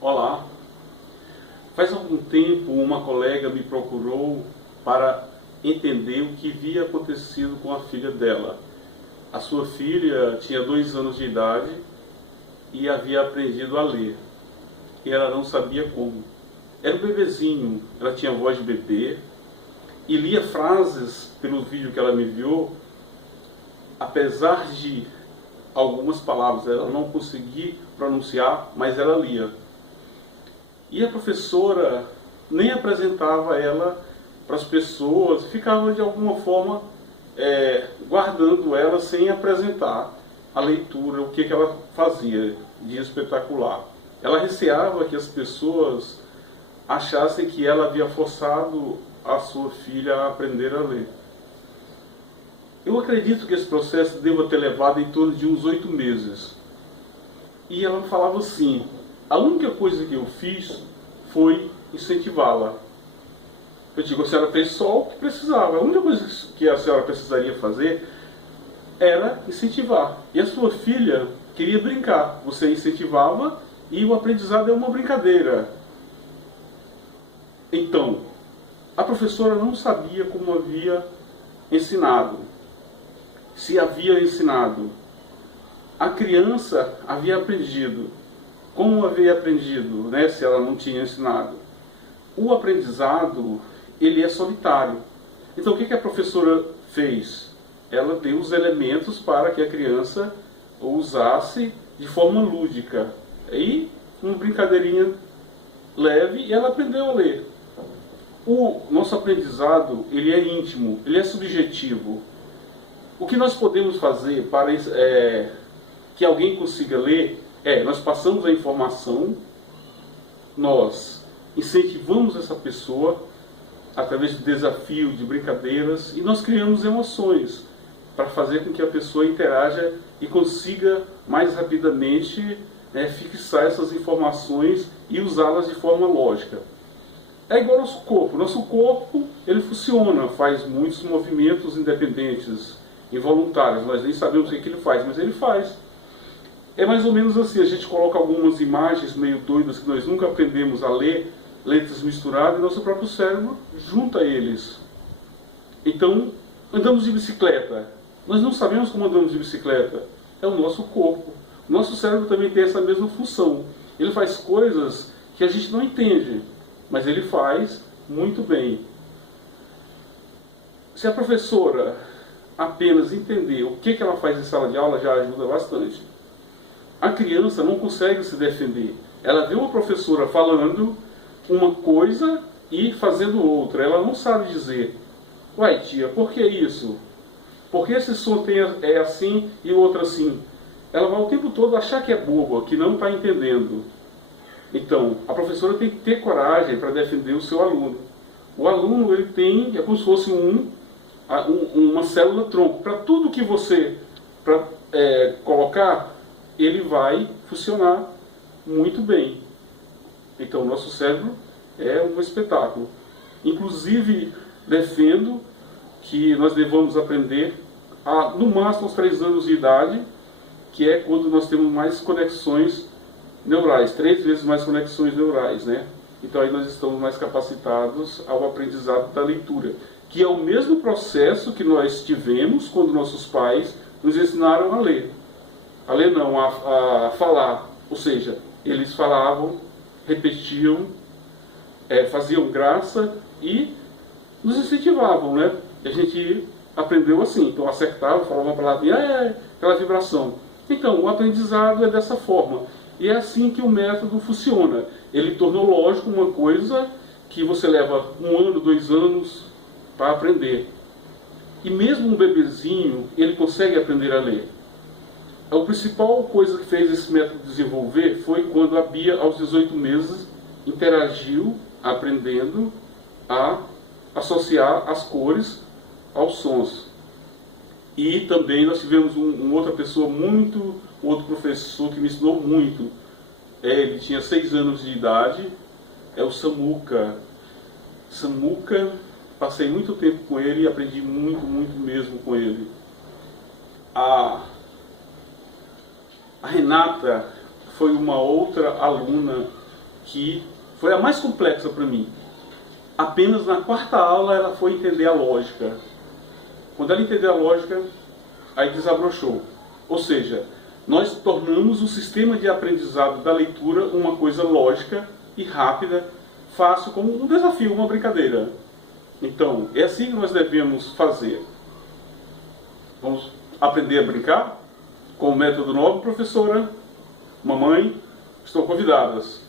Olá, faz algum tempo uma colega me procurou para entender o que havia acontecido com a filha dela. A sua filha tinha 2 anos de idade e havia aprendido a ler, e ela não sabia como. Era um bebezinho, ela tinha voz de bebê e lia frases pelo vídeo que ela me enviou, apesar de algumas palavras ela não conseguia pronunciar, mas ela lia. E a professora nem apresentava ela para as pessoas, ficava de alguma forma guardando ela sem apresentar a leitura, o que ela fazia de espetacular. Ela receava que as pessoas achassem que ela havia forçado a sua filha a aprender a ler. Eu acredito que esse processo deva ter levado em torno de uns 8 meses. E ela falava assim: a única coisa que eu fiz foi incentivá-la. Eu digo, a senhora fez só o que precisava. A única coisa que a senhora precisaria fazer era incentivar. E a sua filha queria brincar. Você incentivava e o aprendizado é uma brincadeira. Então, a professora não sabia como havia ensinado. Se havia ensinado. A criança havia aprendido. Como havia aprendido, né, se ela não tinha ensinado? O aprendizado, ele é solitário. Então, o que a professora fez? Ela deu os elementos para que a criança o usasse de forma lúdica. E uma brincadeirinha leve, e ela aprendeu a ler. O nosso aprendizado, ele é íntimo, ele é subjetivo. O que nós podemos fazer para que alguém consiga ler nós passamos a informação, nós incentivamos essa pessoa através de desafios, de brincadeiras, e nós criamos emoções para fazer com que a pessoa interaja e consiga mais rapidamente fixar essas informações e usá-las de forma lógica. É igual ao nosso corpo. Nosso corpo, ele funciona, faz muitos movimentos independentes, involuntários. Nós nem sabemos o que ele faz, mas ele faz. É mais ou menos assim, a gente coloca algumas imagens meio doidas que nós nunca aprendemos a ler, letras misturadas, e nosso próprio cérebro junta eles. Então, andamos de bicicleta. Nós não sabemos como andamos de bicicleta. É o nosso corpo. O nosso cérebro também tem essa mesma função. Ele faz coisas que a gente não entende, mas ele faz muito bem. Se a professora apenas entender o que ela faz em sala de aula, já ajuda bastante. A criança não consegue se defender. Ela vê uma professora falando uma coisa e fazendo outra. Ela não sabe dizer: uai, tia, por que isso? Por que esse som é assim e o outro assim? Ela vai o tempo todo achar que é boba, que não está entendendo. Então, a professora tem que ter coragem para defender o seu aluno. O aluno, ele tem, é como se fosse uma célula-tronco. Para tudo que você colocar, ele vai funcionar muito bem. Então, o nosso cérebro é um espetáculo. Inclusive, defendo que nós devamos aprender no máximo aos 3 anos de idade, que é quando nós temos mais conexões neurais, 3 vezes mais conexões neurais, né? Então, aí nós estamos mais capacitados ao aprendizado da leitura, que é o mesmo processo que nós tivemos quando nossos pais nos ensinaram a ler. A ler não, a falar. Ou seja, eles falavam, repetiam, faziam graça e nos incentivavam, né? E a gente aprendeu assim. Então acertava, falava uma palavrinha, aquela vibração. Então, o aprendizado é dessa forma. E é assim que o método funciona. Ele tornou lógico uma coisa que você leva 1 ano, 2 anos para aprender. E mesmo um bebezinho, ele consegue aprender a ler. A principal coisa que fez esse método desenvolver foi quando a Bia, aos 18 meses, interagiu, aprendendo a associar as cores aos sons. E também nós tivemos outra pessoa outro professor que me ensinou muito. Ele tinha 6 anos de idade, é o Samuca. Samuca, passei muito tempo com ele e aprendi muito, muito mesmo com ele. A Renata foi uma outra aluna que foi a mais complexa para mim. Apenas na quarta aula ela foi entender a lógica. Quando ela entendeu a lógica, aí desabrochou. Ou seja, nós tornamos o sistema de aprendizado da leitura uma coisa lógica e rápida, fácil, como um desafio, uma brincadeira. Então, é assim que nós devemos fazer. Vamos aprender a brincar com o método novo, professora, mamãe, estão convidadas.